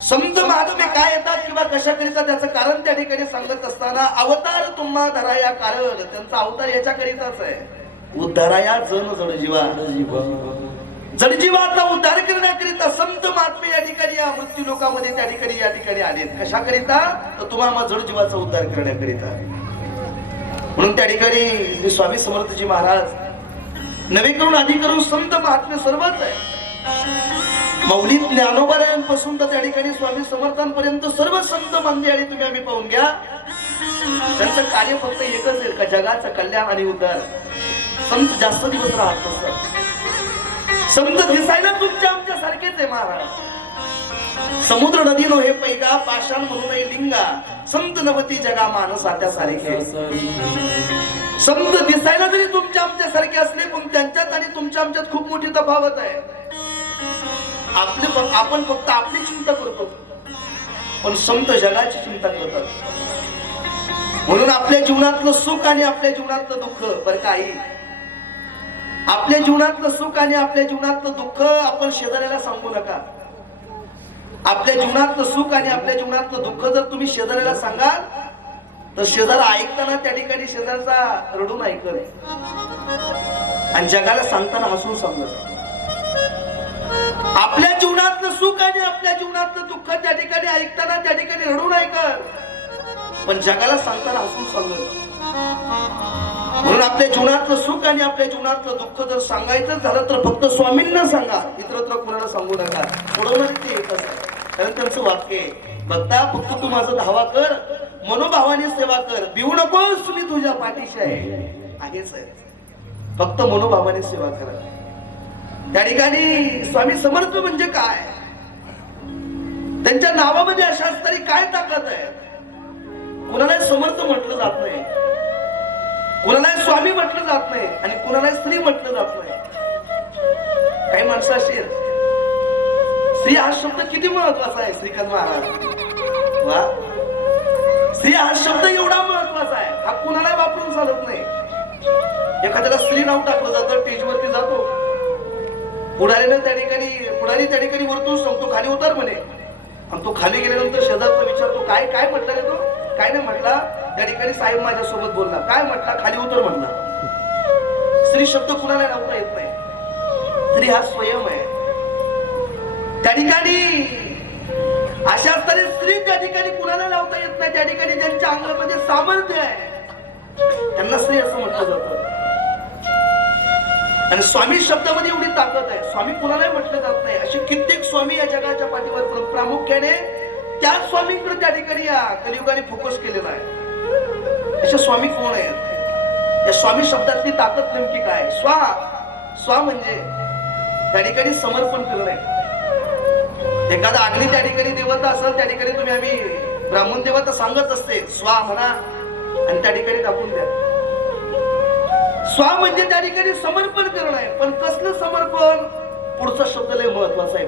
संत महात्मे काय येतात किंवा कशाकरिता त्याचं कारण त्या ठिकाणी सांगत असताना अवतार तुम्हा धराया कारण त्यांचा अवतार याच्याकरिताच आहे, उद्धाराया जन जडजीवा जडजीवाचा उद्धार करण्याकरिता संत महात्मे या ठिकाणी या मृत्यू लोकामध्ये त्या ठिकाणी या ठिकाणी आलेत. कशाकरिता? तर तुम्हाला जडजीवाचा उद्धार करण्याकरिता. म्हणून त्या ठिकाणी श्री स्वामी समर्थजी महाराज नवे करून आधी करून संत महात्मे सर्वच आहे. मौलिक ज्ञानोबारायांपासून तर त्या ठिकाणी स्वामी समर्थांपर्यंत सर्व संत मंडळी तुम्ही आम्ही पाहून घ्या, त्यांचं कार्य फक्त एकच आहे का जगाचं कल्याण आणि उद्धार. संत जास्त दिवस राहत नसतात. संत दिसायला तुमच्या आमच्या सारखेच आहे महाराज. समुद्र नदी नो हे पैगा पाषाण म्हणून लिंगा संत नवती जगा मानस आत्या सारखे. संत दिसायला जरी तुमच्या आमच्या सारखे असले पण त्यांच्यात आणि तुमच्या आमच्यात खूप मोठी तफावत आहे. आपण फक्त आपली चिंता करतो पण संत जगाची चिंता करतात. म्हणून आपल्या जीवनातलं सुख आणि आपल्या जीवनातलं दुःख बरं काही आपल्या जीवनातलं सुख आणि आपल्या जीवनातलं दुःख आपण शेजाऱ्याला सांगू नका. आपल्या जीवनातलं सुख आणि आपल्या जीवनातलं दुःख जर तुम्ही शेजाऱ्याला सांगाल तर शेजारा ऐकताना त्या ठिकाणी शेजारचा रडून ऐकत आणि जगाला सांगताना हसून सांगत. आपल्या जीवनातलं सुख आणि आपल्या जीवनातलं दुःख त्या ठिकाणी ऐकताना त्या ठिकाणी रडून ऐकत पण जगाला सांगताना हसून सांगत. म्हणून आपल्या जीवनातलं सुख आणि आपल्या जीवनातलं दुःख जर सांगायचं झालं तर फक्त स्वामींना सांगा, इतरत्र कुणाला सांगू नका. सोडवणार ते एकच आहे. कारण त्यांचं वाक्य बघता फक्त तू माझा धावा कर, मनोभावाने सेवा कर, भिवू नकोस मी तुझ्या पाठीशी आहेच आहे. फक्त मनोभावाने सेवा करा. त्या ठिकाणी स्वामी समर्थ म्हणजे काय, त्यांच्या नावामध्ये अशा तरी काय ताकद आहे. कुणाला समर्थ म्हटलं जात नाही, कुणाला स्वामी म्हटलं जात नाही आणि कुणाला स्त्री म्हटलं जात नाही. काही माणसं असेल स्त्री हा शब्द किती महत्वाचा आहे. श्रीकांत महाराज वा, स्त्री हा शब्द एवढा महत्वाचा आहे, हा कुणाला वापरून चालत नाही. एखाद्याला स्त्री नाव टाकलं जातं, स्टेजवरती जातो, पुढारीने त्या ठिकाणी वरतून सांगतो खाली उतर म्हणे आणि तो खाली गेल्यानंतर शेजारचा विचारतो काय काय म्हटलं रे तो, काय नाही म्हटला. त्या ठिकाणी साहेब माझ्यासोबत बोलला, काय म्हटला, खाली उतर म्हटला. स्त्री शब्द कुणाला लावता येत नाही. स्त्री हा स्वयं आहे. त्या ठिकाणी अशा तरी स्त्री त्या ठिकाणी कुणाला लावता येत नाही. त्या ठिकाणी ज्यांच्या अंगामध्ये सामर्थ्य आहे त्यांना स्त्री असं म्हटलं जातं. आणि स्वामी शब्दामध्ये एवढी ताकद आहे. स्वामी कुणालाही म्हटलं जात नाही. असे कित्येक स्वामी या जगाच्या पाठीवर प्रामुख्याने त्या स्वामींकडे त्या ठिकाणी या कलियुगाने फोकस केलेला आहे. असे स्वामी कोण आहेत? या स्वामी शब्दातली ताकद नेमकी काय? स्वा म्हणजे त्या ठिकाणी समर्पण करणे. एखादा अग्नी त्या ठिकाणी देवता असेल त्या ठिकाणी तुम्ही आम्ही ब्राह्मण देवता सांगत असते स्वा म्हणा आणि त्या ठिकाणी टाकून द्या. स्वा म्हणजे त्या ठिकाणी समर्पण करणं आहे. पण कसलं समर्पण? पुढचा शब्द लय महत्वाचा आहे.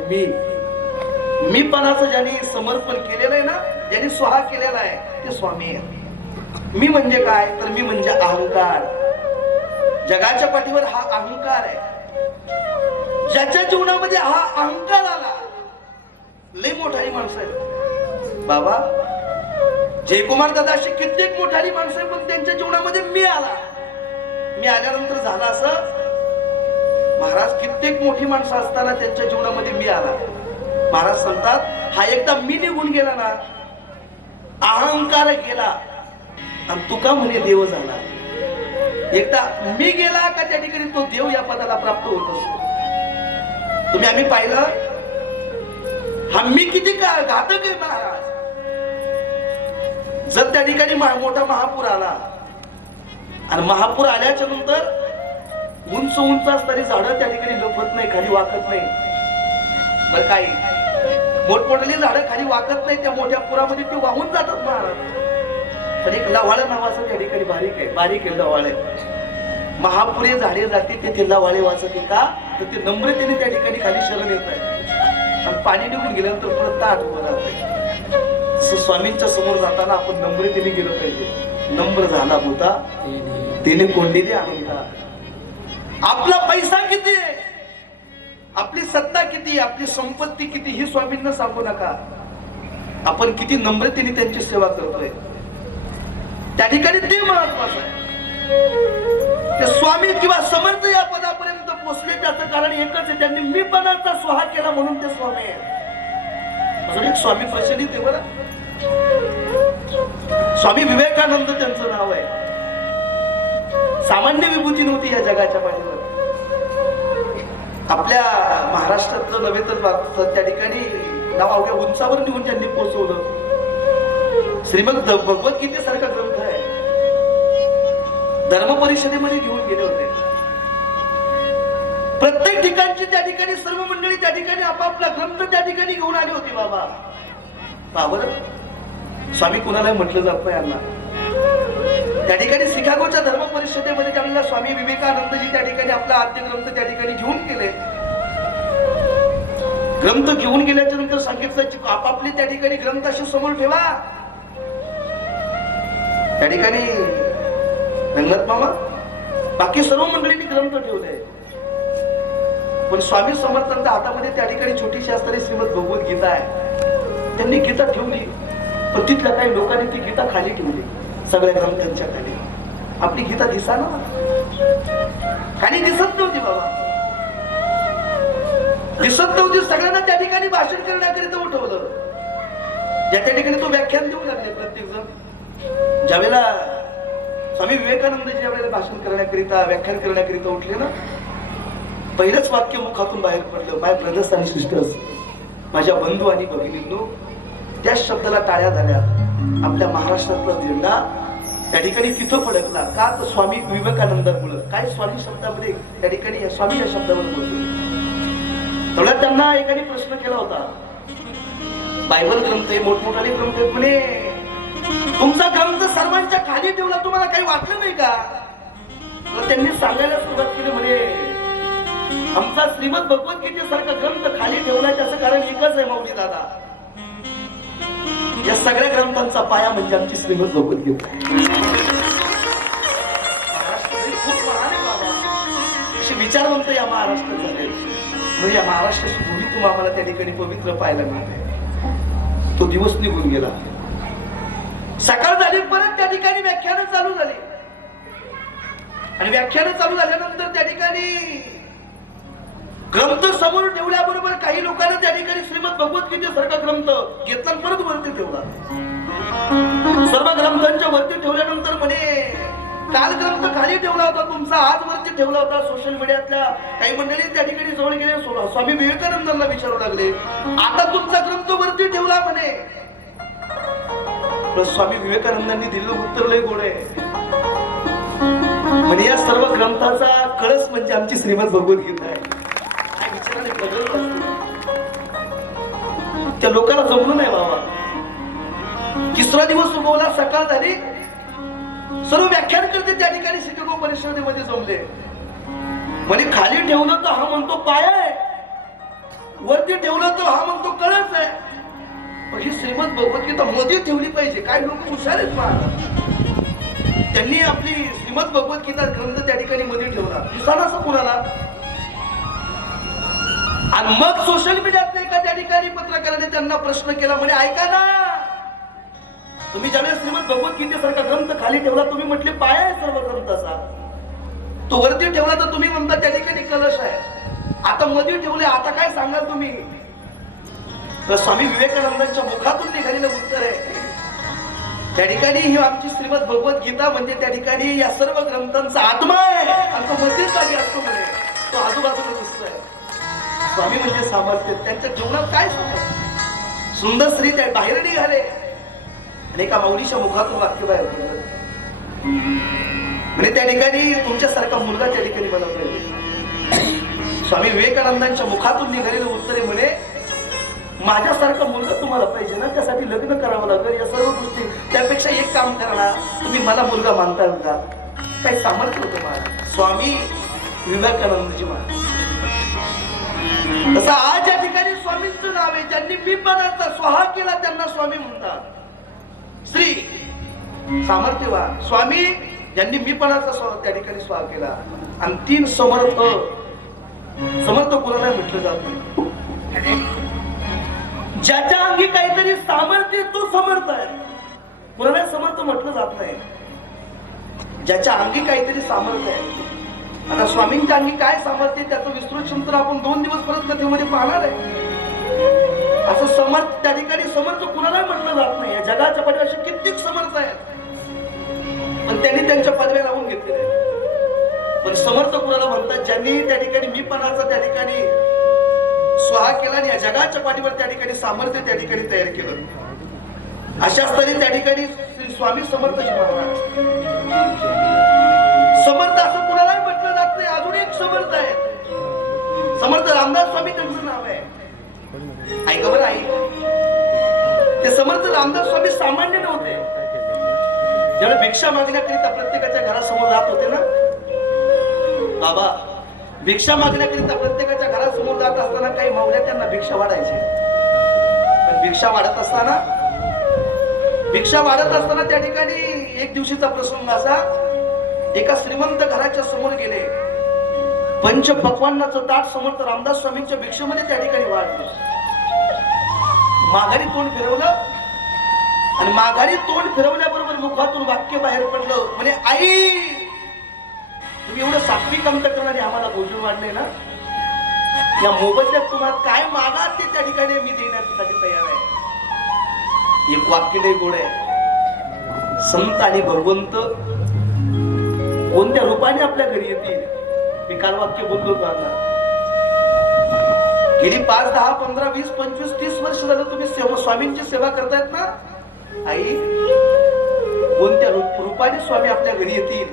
मी पणाचं ज्यांनी समर्पण केलेलं आहे ना, ज्यांनी स्वहा केलेला आहे ते स्वामी आहे. मी म्हणजे काय? तर मी म्हणजे अहंकार. जगाच्या पाठीवर हा अहंकार आहे. ज्याच्या जीवनामध्ये हा अहंकार आला लय मोठारी माणसं आहेत बाबा. जयकुमार दादा अशी कित्येक मोठारी माणसं आहेत पण त्यांच्या जीवनामध्ये मी आल्यानंतर झालं असं. महाराज कित्येक मोठी माणसं असताना त्यांच्या जीवनामध्ये मी आला. महाराज सांगतात हा एकदा मी निघून गेला ना, अहंकार गेला आणि तुका म्हणे देव झाला. एकदा मी गेला का त्या ठिकाणी तो देव या पदाला प्राप्त होत असतो. तुम्ही आम्ही पाहिलं हा मी किती घातक आहे महाराज. जर त्या ठिकाणी मोठा महापूर आला आणि महापूर आल्याच्या नंतर उंच असणारी झाडं त्या ठिकाणी लपत नाही, खाली वाकत नाही. बरं काही मोठमोठाली झाडं खाली वाकत नाही, त्या मोठ्या पुरामध्ये ते वाहून जातात महाराज. पण एक लवाळ नावाचं त्या ठिकाणी बारीक आहे लवाळ. महापुरे झाडे जाते ते लवाळे वाचते का? तर ते नम्रतेने त्या ठिकाणी खाली शरण येत आहे आणि पाणी निघून गेल्यानंतर परत ताट उभं राहत. स्वामींच्या समोर जाताना आपण नम्रतेने गेलो पाहिजे. नम्र झाला होता तिने कोंडीने आणून. आपला पैसा किती आहे, आपली सत्ता किती, आपली संपत्ती किती ही स्वामींना सांगू नका. आपण किती नम्रतेने त्यांची सेवा करतोय, त्या ठिकाणी ते महत्वाचं आहे. ते स्वामी किंवा समर्थ या पदापर्यंत पोहोचले त्याचं कारण एकच आहे, त्यांनी मीपणाचा स्वाहा केला म्हणून ते स्वामी आहेत. अजून एक स्वामी प्रचलित आहे बरं, स्वामी विवेकानंद त्यांचं नाव आहे. सामान्य विभूती नव्हती या जगाच्या पाठीवर. आपल्या महाराष्ट्रातलं नव्हे तर त्या ठिकाणी नाव अवघ्या उंचावर निघून त्यांनी पोहोचवलं. श्रीमद भगवद्गीतेसारखा ग्रंथ आहे, धर्म परिषदेमध्ये घेऊन गेले होते. प्रत्येक ठिकाणची त्या ठिकाणी सर्व मंडळी त्या ठिकाणी आपापला ग्रंथ त्या ठिकाणी घेऊन आली होती. बाबा बाबर स्वामी कुणाला म्हटलं जात नाही यांना. त्या ठिकाणी शिकागोच्या धर्म परिषदेमध्ये त्यांना स्वामी विवेकानंदजी त्या ठिकाणी आपला आद्य ग्रंथ त्या ठिकाणी घेऊन गेले. ग्रंथ घेऊन गेल्याच्या नंतर सांगितलं आपापले त्या ठिकाणी ग्रंथ असे समोर ठेवा. त्या ठिकाणी रंगनाथ मामा बाकी सर्व मंडळींनी ग्रंथ ठेवले, पण स्वामी समर्थांच्या हातामध्ये त्या ठिकाणी छोटीशी असणारी श्रीमद भगवद्गीता आहे. त्यांनी गीता ठेवली, पण तिथल्या काही लोकांनी ती गीता खाली ठेवली. सगळ्या ग्रंथांच्या खाली आपली गीता दिसा ना, खाली दिसत नव्हती बाबा, दिसत नव्हती. सगळ्यांना त्या ठिकाणी भाषण करण्याकरिता उठवलं. ज्या त्या ठिकाणी तो व्याख्यान देऊ लागले प्रत्येक जण. ज्यावेळेला स्वामी विवेकानंद ज्यावेळेला भाषण करण्याकरिता व्याख्यान करण्याकरिता उठले ना, पहिलंच वाक्य मुखातून बाहेर पडलं, माय ब्रदर्स आणि सिस्टर्स, माझ्या बंधू आणि भगिनींनो. त्या शब्दाला टाळ्या झाल्या. आपल्या महाराष्ट्रातला झेंडा त्या ठिकाणी तिथं फडकला का, तर स्वामी विवेकानंदांमुळे. काय स्वामी शब्दामध्ये त्या ठिकाणी स्वामी या शब्दावर बोलतो. तेवढ्यात त्यांना एकाने प्रश्न केला होता, बायबल ग्रंथ आहे, मोठमोठाले ग्रंथ आहेत म्हणे, तुमचा ग्रंथ सर्वांच्या खाली ठेवला, तुम्हाला काही वाटलं नाही का? त्यांनी सांगायला सुरुवात केली म्हणे, आमचा श्रीमद भगवद्गीतेसारखा ग्रंथ खाली ठेवला त्याचं कारण एकच आहे माऊली दादा, या सगळ्या ग्रंथांचा पाया म्हणजे आमची श्रीमद भगवद्गीता. खूप महान आहे बाबा, असे विचारवंत या महाराष्ट्रात झाले. म्हणजे या महाराष्ट्राची भूमी आम्हाला त्या ठिकाणी पवित्र पाहायला मिळते. तो दिवस निघून गेला. सकाळ झाली, परत त्या ठिकाणी व्याख्यान चालू झाली. आणि व्याख्यान चालू झाल्यानंतर त्या ठिकाणी ग्रंथ समोर ठेवल्याबरोबर काही लोकांना त्या ठिकाणी श्रीमद भगवद्गीतेसारखा ग्रंथ घेतला आणि परत वरती ठेवला. सर्व ग्रंथांच्या वरती ठेवल्यानंतर म्हणे, काल ग्रंथ खाली ठेवला होता तुमचा, आज वरती ठेवला होता. सोशल मीडियातल्या काही मंडळी त्या ठिकाणी जवळ गेले, स्वामी विवेकानंदांना विचारू लागले, आता तुमचा ग्रंथ वरती ठेवला म्हणे. स्वामी विवेकानंदांनी दिलेलं उत्तर लय गोड आहे म्हणे, या सर्व ग्रंथाचा कळस म्हणजे आमची श्रीमद भगवद्गीता आहे. त्या लोकांना जमलं नाही बाबा. तिसरा दिवस उगवला, सकाळ झाली, सर्व व्याख्यान करते त्या ठिकाणी शिकागो परिषदेमध्ये जमले. म्हणे खाली ठेवलं तर हा म्हणतो पाया आहे, वरती ठेवलं तर हा म्हणतो कळस आहे. पण ही श्रीमद भगवद्गीता मध्ये ठेवली पाहिजे. काय लोक हुशार आहेत महाराज, त्यांनी आपली श्रीमद भगवद्गीता ग्रंथ त्या ठिकाणी मध्ये ठेवला. दिसाना असं कुणाला. आणि मग सोशल मीडियात एका त्या ठिकाणी पत्रकाराने त्यांना प्रश्न केला, म्हणे ऐका ना, तुम्ही ज्यावेळेस श्रीमद भगवद्गीतेसारखा ग्रंथ खाली ठेवला, तुम्ही म्हटले पाया आहे सर्व ग्रंथाचा, तो वरती ठेवला तर तुम्ही म्हणता त्या ठिकाणी कलश आहे, आता मध्ये ठेवले, आता काय सांगाल तुम्ही? तर स्वामी विवेकानंदांच्या मुखातून निघालेलं उत्तर आहे, त्या ठिकाणी ही आमची श्रीमद भगवद्गीता म्हणजे त्या ठिकाणी या सर्व ग्रंथांचा आत्मा आहे आणि तो मध्येच जागी असतो म्हणे, तो आजूबाजूला दिसतोय. स्वामी म्हणजे सामर्थ्य. त्यांच्या जीवनात काय सांगत, सुंदर स्त्री त्या बाहेर निघाले आणि एका माऊलीच्या मुखातून वाक्य बाहेर पडलं म्हणजे त्या ठिकाणी तुमच्यासारखा मुलगा त्या ठिकाणी मला पाहिजे. स्वामी विवेकानंदांच्या मुखातून निघालेलं उत्तर आहे म्हणे, माझ्यासारखा मुलगा तुम्हाला पाहिजे ना, त्यासाठी लग्न करावं लागेल, या सर्व गोष्टी. त्यापेक्षा एक काम करा ना, तुम्ही मला मुलगा मानता का? काही सामर्थ्य होतं मला. स्वामी विवेकानंदजी महाराज. तसं आज या ठिकाणी स्वामींचं नाव आहे, ज्यांनी मीपणाचा स्वाहा केला त्यांना स्वामी म्हणतात. श्री सामर्थ्यवान स्वामी, ज्यांनी मीपणाचा स्वाहा त्या ठिकाणी स्वाहा केला. आणि तीन समर्थ, समर्थ कोणाला म्हटलं जात नाही. ज्याच्या अंगी काहीतरी सामर्थ्य तो समर्थ आहे. कोणाला समर्थ म्हटलं जात नाही. ज्याच्या अंगी काहीतरी सामर्थ्य आहे. आता स्वामींच्या अंगी काय सामर्थ्य त्याचं विस्तृत चिंतन आपण 2 दिवस परत कथेमध्ये पाहणार आहे. असं समर्थ त्या ठिकाणी समर्थ कुणाला म्हटलं जात नाही. या जगाच्या पदव्या असे कित्येक समर्थ आहेत पण त्यांनी त्यांच्या पदव्या लावून घेतलेल्या आहेत. पण समर्थ कुणाला म्हणतात ज्यांनी त्या ठिकाणी मीपणाचा त्या ठिकाणी स्वाहा केला आणि या जगाच्या पाठीवर त्या ठिकाणी सामर्थ्य त्या ठिकाणी तयार केलं. अशा स्तरी त्या ठिकाणी श्री स्वामी समर्थजी महाराज. समर्थ असं कुणालाही म्हटलं जात नाही. अजून एक समर्थ आहे. समर्थ रामदास स्वामी त्यांचं नाव आहे. ऐका बरं आई, ते समर्थ रामदास स्वामी सामान्य नव्हते. ज्यावेळी भिक्षा मागण्याकरिता प्रत्येकाच्या घरासमोर जात होते ना बाबा, भिक्षा मागण्याकरिता प्रत्येकाच्या घरासमोर जात असताना काही माऊल्या त्यांना भिक्षा वाढायची. पण भिक्षा वाढत असताना त्या ठिकाणी एक दिवशीचा प्रसंग असा, एका श्रीमंत घराच्या समोर गेले. पंच पक्वान्नाचं ताट समर्थ रामदास स्वामींच्या भिक्षेमध्ये त्या ठिकाणी वाढले. माघारी तोंड फिरवलं आणि माघारी तोंड फिरवल्याबरोबर मुखातून वाक्य बाहेर पडलं, म्हणे आई तुम्ही एवढं सात्विक अंतकरणाने आम्हाला भोजन वाढले ना, या मोबदल्यात तुम्हाला काय मागा ते त्या ठिकाणी मी देण्यासाठी तयार आहे. एक वाक्य लय गोड आहे. संत आणि भगवंत कोणत्या रूपाने आपल्या घरी येतील. मी काल वाक्य बोललो होतो. गेली 5, 10, 15, 20, 25, 30 वर्ष झालं तुम्ही स्वामींची सेवा करतायत ना. आई कोणत्या रूपाने स्वामी आपल्या घरी येतील,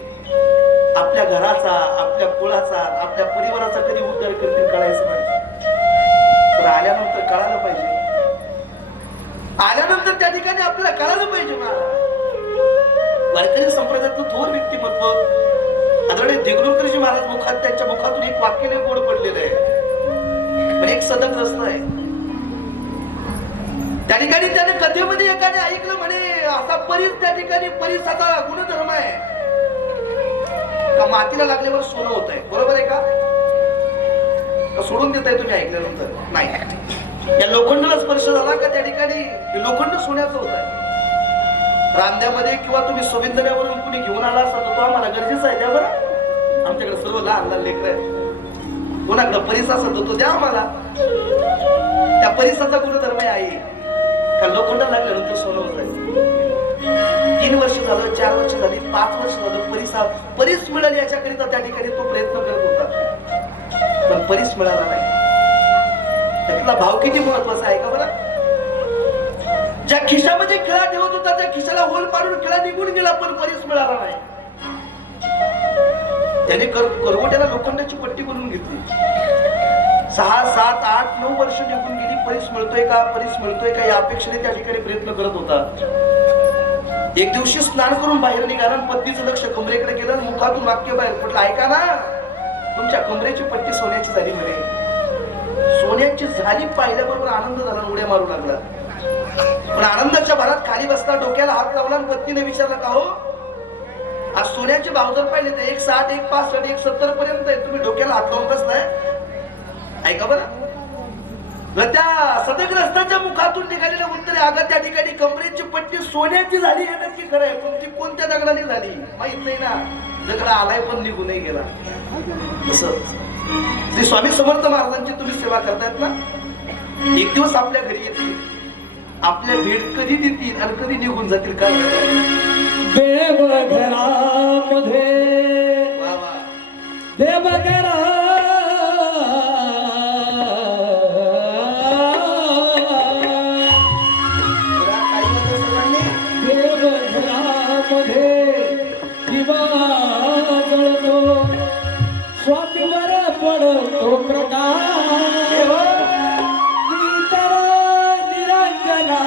आपल्या घराचा, आपल्या कुळाचा, आपल्या परिवाराचा कधी उद्धार करतील कळायचं नाही. पण आल्यानंतर कळायला पाहिजे. आल्यानंतर त्या ठिकाणी आपल्याला कळायला पाहिजे ना. वारकरी संप्रदायातलं थोर व्यक्तिमत्व आदरणीय देगलूरकरजी महाराज त्यांच्या मुखातून एक वाक्य लय गोड पडलेलं आहे. पण एक सदक रस्ता आहे. त्या ठिकाणी त्याने कथेमध्ये एकाने ऐकलं, म्हणे असा परीस त्या ठिकाणी परीसाचा गुणधर्म आहे का मातीला लागल्यावर सोनं होत आहे. बरोबर आहे का? सोडून देताय तुम्ही ऐकल्यानंतर? नाही. या लोखंडाला स्पर्श झाला का त्या ठिकाणी लोखंड सोन्याचं होत आहे. रांद्यामध्ये किंवा तुम्ही सविंदण्यावरून कुणी घेऊन आला असा तो आम्हाला गरजेचा आहे द्या बरं. आमच्याकडे सर्व लहान लहान लेकर आहेत. कोणाकडे परीस असा तो द्या आम्हाला. त्या परीसाचा गुणधर्म आहे का लोखंड लागल्यानंतर सोनं होत आहे. 3 वर्ष झालं, 4 वर्ष झाली, 5 वर्ष झालं, परीस मिळाली याच्याकरिता त्या ठिकाणी तो प्रयत्न करत होता. पण परीस मिळाला नाही. त्यातला भाव किती महत्वाचा आहे का बरं. ज्या खिशामध्ये खिळा ठेवत होता त्या खिशाला होल पाडून खिळा निघून गेला पण परीस मिळाला नाही. त्याने करवट्याला लोखंडाची पट्टी बनवून घेतली. 6, 7, 8, 9 वर्ष निघून गेली. परीस मिळतोय का या अपेक्षेने त्या ठिकाणी प्रयत्न करत होता. एक दिवशी स्नान करून बाहेर निघाला. पत्नीचं लक्ष कमरेकडे गेलं. मुखातून वाक्य बाहेर पडलं, ऐका ना तुमच्या कमरेची पट्टी सोन्याची झाली म्हणे. सोन्याची झाली पाहिल्याबरोबर आनंद झाला, उड्या मारू लागला. पण आनंदाच्या भरात खाली बसला, डोक्याला हात लावला आणि पत्नीने विचारलं, का हो आज सोन्याचे भाव जर पाहिले तर 160, 165, 170 पर्यंत आहे, तुम्ही डोक्याला हात लावून बसलाय. ऐका बरं. त्या सदग्रस्ताच्या मुखातून निघालेलं उत्तर आहे, अगं त्या ठिकाणी कमरेची पट्टी सोन्याची झाली हे नक्की खरं आहे, पण ती कोणत्या दगडाने झाली माहित नाही ना. दगड आलाय पण निघूनही गेला. तसं श्री स्वामी समर्थ महाराजांची तुम्ही सेवा करतायत ना, एक दिवस आपल्या घरी येतील, आपल्या भेट कधी देतील आणि कधी निघून जातील काय देवघरामध्ये दिवा जळतो, स्वामीवर पडतो प्रकाश, निरंजना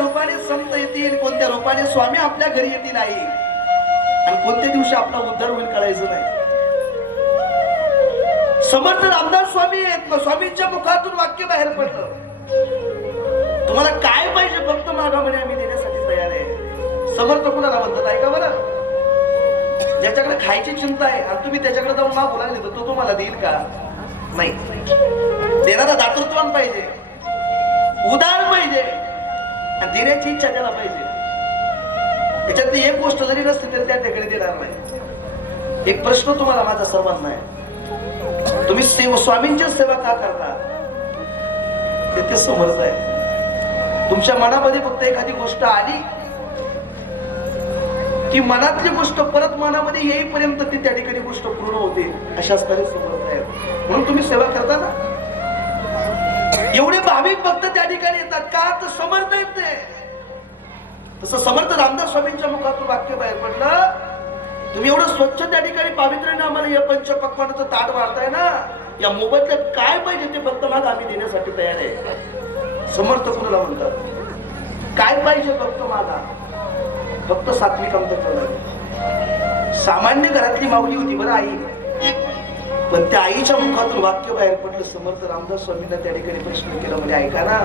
रूपाने संत येतील, कोणत्या रूपाने स्वामी आपल्या घरी येतील आई, आणि कोणत्या दिवशी आपला उद्धार होईल कळायचं नाही. समर्थ रामदास स्वामी आहेत, स्वामींच्या मुखातून वाक्य बाहेर पडलं, तुम्हाला काय पाहिजे फक्त मागा म्हणे, आम्ही देण्यासाठी तयार आहे. समर्थ कुणाला म्हणतात ऐका बरं, ज्याच्याकडे खायची चिंता आहे आणि तुम्ही त्याच्याकडे जाऊन मागू लागले तर तो तुम्हाला देईल का? नाही. देणारा दातृत्वान पाहिजे, उदार पाहिजे, आणि देण्याची इच्छा त्याला पाहिजे. त्याच्यातली एक गोष्ट जरी नसते तरी त्या ठिकाणी देणार नाही. एक प्रश्न तुम्हाला माझा सर्वांना आहे, तुम्ही स्वामींची सेवा का करता? ते समर्थ आहे. तुमच्या मनामध्ये फक्त एखादी गोष्ट आली की मनातली गोष्ट परत मनामध्ये येईपर्यंत ती त्या ठिकाणी गोष्ट पूर्ण होते, अशा स्तरी समर्थ आहे. म्हणून तुम्ही सेवा करता ना. एवढे भाविक भक्त त्या ठिकाणी येतात का? तर समर्थ आहेत ते. तसं समर्थ रामदास स्वामींच्या मुखातून वाक्य बाहेर पडलं, तुम्ही एवढं स्वच्छ त्या ठिकाणी पावित्र्याने आम्हाला या पंचपक्वानाचं ताट वाढताय ना, या मोबदल्यात काय पाहिजे ते फक्त माग आम्ही देण्यासाठी तयार आहे. समर्थ कुणाला म्हणतात? काय पाहिजे फक्त मागा, फक्त सात्विक अंतःकरण. सामान्य घरातली माऊली होती बरं आई, पण त्या आईच्या मुखातून वाक्य बाहेर पडलं. समर्थ रामदास स्वामींना त्या ठिकाणी प्रश्न केला, म्हणजे ऐका ना,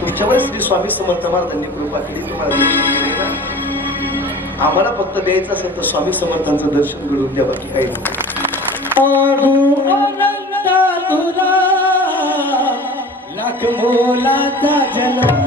तुमच्यावर श्री स्वामी समर्थ महाराजांनी कृपा केली, तुम्हाला दर्शन केले ना, आम्हाला फक्त द्यायचं असेल तर स्वामी समर्थांचं दर्शन घडून द्या, बाकी काही नाही. लाख मोलाचा जन्म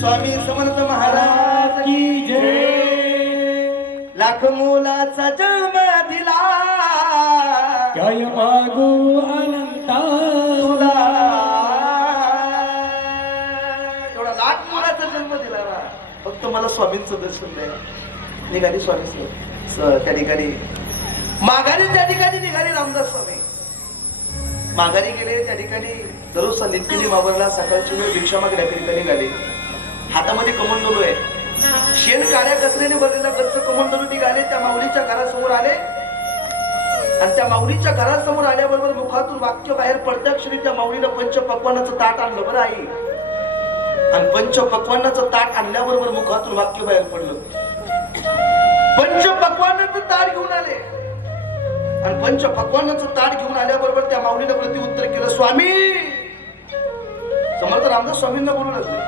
स्वामी समर्थ महाराज की जय. लाख मोलाचा जन्म दिला, काय मागू अनंता तुला. एवढा लाख मोलाचा जन्म दिला ना, फक्त मला स्वामींचं दर्शन द्या. निघाली स्वामी त्या ठिकाणी, माघारी त्या ठिकाणी निघाली रामदास स्वामी. माघारी गेले त्या ठिकाणी, दररोज नित्यली मावरला, सकाळची वेळ भिक्षा मागण्याकरिता निघाले. हातामध्ये कमंडलू आहे, शेण काळ्या कचऱ्याने भरलेला गच्च कमंडलू निघाले. त्या माऊलीच्या घरासमोर आले, आणि त्या माऊलीच्या घरासमोर आल्याबरोबर मुखातून वाक्य बाहेर पडत्या क्षणी त्या माऊलीनं पंचपक्वानाचं ताट आणलं बरं आई. आणि पंचपक्वानाचं ताट आणल्याबरोबर मुखातून वाक्य बाहेर पडलं. पंचपक्वानाचं ताट घेऊन आले, आणि पंच पक्वानाचं ताट घेऊन आल्याबरोबर त्या माऊलीला प्रत्युत्तर केलं, स्वामी. समर्थ रामदास स्वामींना बोलू लागले,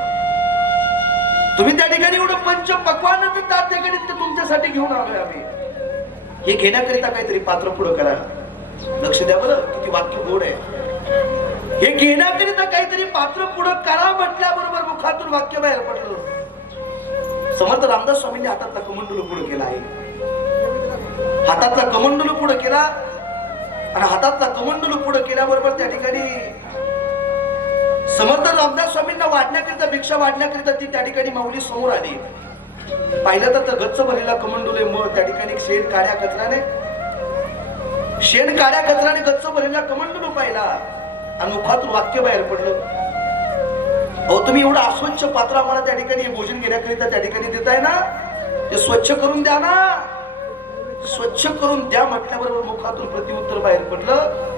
तुम्ही त्या ठिकाणी एवढं पंच पक्वानाचं ताट त्या ठिकाणी तुमच्यासाठी घेऊन आलोय आम्ही. हे घेण्याकरिता काहीतरी पात्र पुढं करा. लक्ष द्या बरं, किती वाक्य गोड आहे. हे घेण्याकरिता काहीतरी पात्र पुढं करा म्हटल्याबरोबर मुखातून वाक्य बाहेर पडलं. समर्थ रामदास स्वामींनी हातातला कमंडलू पुढे केला आहे. हातातला कमंडलू पुढे केला आणि हातातला कमंडलू पुढे केल्याबरोबर त्या ठिकाणी समर्थ रामदास स्वामींना वाढण्याकरिता, भिक्षा वाढण्याकरिता ती त्या ठिकाणी माऊली समोर आली. पाहिलं तर गच्च भरलेला कमंडलू आहे. त्या ठिकाणी शेण काळ्या कचराने गच्च भरलेला कमंडलू पाहिला आणि मुखातून वाक्य बाहेर पडलं, अहो तुम्ही एवढं अस्वच्छ पात्र आम्हाला त्या ठिकाणी भोजन घेण्याकरिता त्या ठिकाणी देताय ना, ते स्वच्छ करून द्या ना, स्वच्छ करून द्या म्हटल्याबरोबर मुखातून प्रत्युत्तर बाहेर पडलं,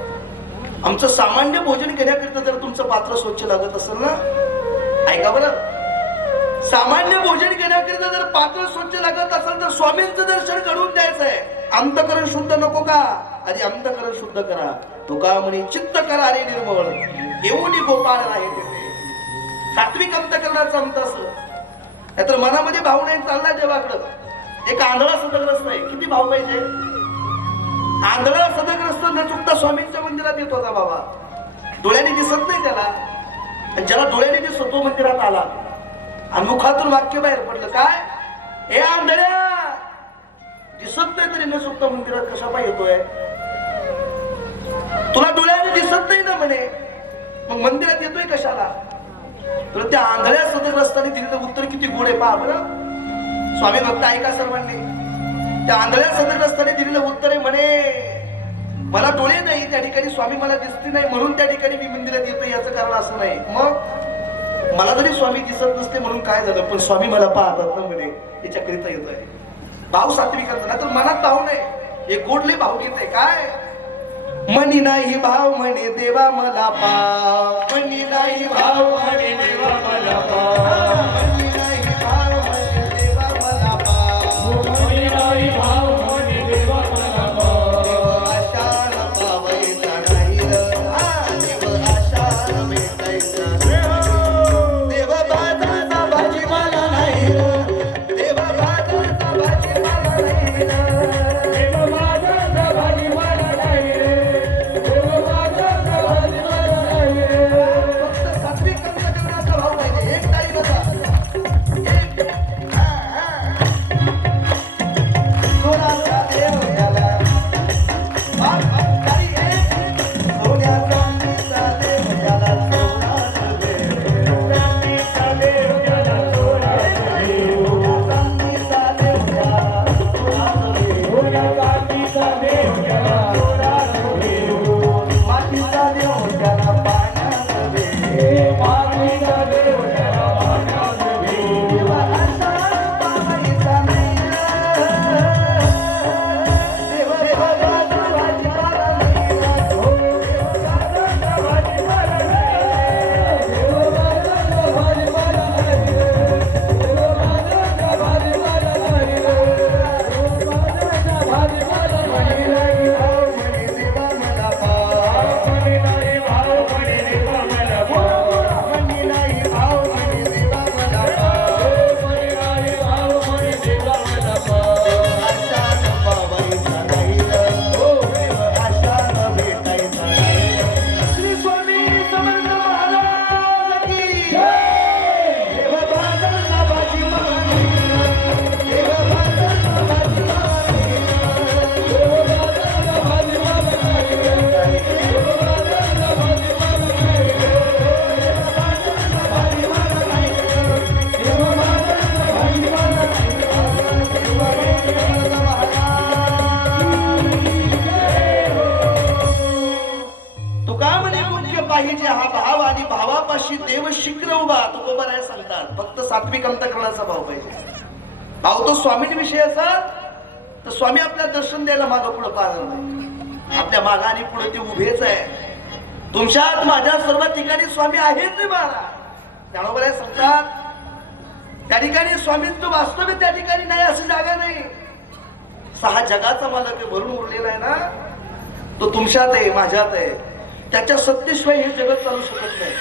आमचं सामान्य भोजन घेण्याकरिता जर तुमचं पात्र स्वच्छ लागत असेल ना, ऐका बरं, सामान्य भोजन घेण्याकरिता जर पात्र स्वच्छ लागत असेल तर स्वामींचं दर्शन घडवून द्यायचंय. अंतकरण शुद्ध नको का, आधी अंतकरण शुद्ध करा. तुका म्हणे चित्त करा रे निर्मळ, येऊन गोपाळ राहे तिथे. सात्विक अंतकरणाचं अंत असं, नाहीतर मनामध्ये भाव नाही चालला देवाकडं. एक आंधळा सदग्रस्त आहे, किती भाव पाहिजे. आंधळा सदग्रस्त न चुकता स्वामींच्या मंदिरात येत होता बाबा, डोळ्याने दिसत नाही त्याला, आणि ज्याला डोळ्याने दिसतो तो मंदिरात आला आणि मुखातून वाक्य बाहेर पडलं, काय हे आंधळ्या, दिसत नाही तरी न चुकता मंदिरात कशा पाय येतोय, तुला डोळ्याने दिसत नाही ना म्हणे, मग मंदिरात येतोय कशाला. तर त्या आंधळ्या सदग्रस्ताने दिलेलं उत्तर किती गोड आहे पहा बरं. स्वामी भक्त ऐका सर्वांनी, त्या आंधळ्या सदग्रस्ताने दिलेलं उत्तर आहे म्हणे, मला डोळे नाही त्या ठिकाणी, स्वामी मला दिसते नाही म्हणून त्या ठिकाणी मी मंदिरात येतो, याचं कारण असं नाही. मग मला जरी स्वामी दिसत नसते म्हणून काय झालं, पण स्वामी मला पाहतात ना म्हणे, याच्याकरिता येतोय. भाव सात्विक करताना तर मनात भाव नाही, हे गोडले भाव घेत आहे. काय मनी नाही भाव म्हणे देवा मला पाव, मनी नाही भाव म्हणे देवा मला पाव, मनी नाही भाव म्हणे देवा मला पाव, मनी नाही भाव म्हणे देवा मला पाव. आशाला पावायचा नाही देव, आशाला भेटायचा देव, बाजाचा भाजी मला नाही, देव बाजाचा भाजी मला नाही, देव बाजाचा भाजी मला नाही, देव बाजाचा भाजी मला नाही. फक्त सात्विक अंतकरणाचा भाव पाहिजे. एक तारी बसा, सोन्याचा देव याला, तारी एक, सोन्या चांदीचा देव याला, चांदीचा देव याला, चांदीचा देव याला, चांदीचा देव याला, मातीचा देव त्याला पाण्यात दे, मातीचा देव त्याला पाण्यात दे. आशा पावायचा नाही देव, देवाचा भाजीपाला नाही, देवाचा भाजीपाला नाही, देवाचा भाजीपाला नाही, देवाचा भाजीपाला नाही, देवाचा भाजीपाला नाही. भाव म्हणे देवा मला पाव, म्हणे नाही भाव म्हणे देवा मला पाव, म्हणे नाही भाव म्हणे देवा मला पाव, म्हणे नाही भाव म्हणे देवा मला पाव. आशानं पावायचा नाही देव, आशानं भेटायचा नाही. श्री स्वामी समर्थ महाराज की जय. देव बाजारचा भाजी मला नाही, देव बाजारचा भाजी मला नाही, देव बाजारचा भाजी मला नाही, देव बाजारचा भाजी मला नाही, देव बाजारचा भाजी मला नाही, देव बाजारचा भाजी मला नाही. तुका म्हणे मुख्य पाहिजे हा भाव, आणि भावापाशी देव शीघ्र उभा. तुकोबा राय सांगतात फक्त सात्विक अंतकरणाचा भाव पाहिजे. भाव तो स्वामींविषयी असत तर स्वामी आपल्याला दर्शन द्यायला मागं पुढे पाहणार नाही. आपल्या मागा आणि पुढे ते उभेच आहे. तुमच्यात माझ्या सर्व ठिकाणी स्वामी आहेच नाही महाराज. त्यामुळे सांगतात त्या ठिकाणी स्वामींचं वास्तव्य त्या ठिकाणी नाही, अशी जागा नाही. 6 जगाचा मालक भरून उरलेला आहे ना, तो तुमच्यात आहे, माझ्यात आहे. त्याच्या सत्तेशिवाय हे जगत चालू शकत नाही.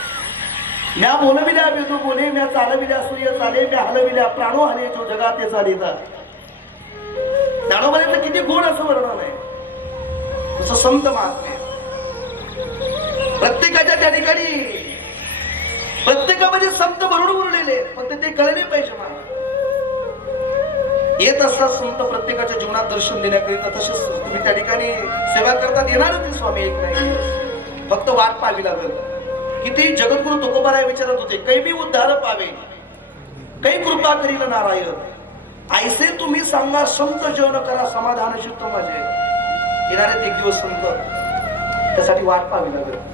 म्या बोलविल्या वेदो बोले, म्या चालविल्या सूर्य चाले, म्या हलविल्या प्राणो हले, जो जगात ते चालिता. ज्ञानोबाचं किती गुण असं वर्णन आहे. तसं संत महात्मे प्रत्येकाच्या त्या ठिकाणी प्रत्येकामध्ये संत भरून उरलेले, फक्त ते कळले पाहिजे मला. येत असतात संत प्रत्येकाच्या जीवनात दर्शन देण्याकरिता. तसेच तुम्ही त्या ठिकाणी सेवा करतात येणार ते स्वामी एक नाही दिवस. फक्त वाट पाहावी लागेल. किती जगद्गुरु तुकोबाराय विचारत होते, कैबी उद्धार पावे, काही कृपा करील नारायण. ऐसे तुम्ही सांगा संत जेवण करा, समाधान चित्त माझे. येणारे एक दिवस संत, त्यासाठी वाट पाहावी लागेल.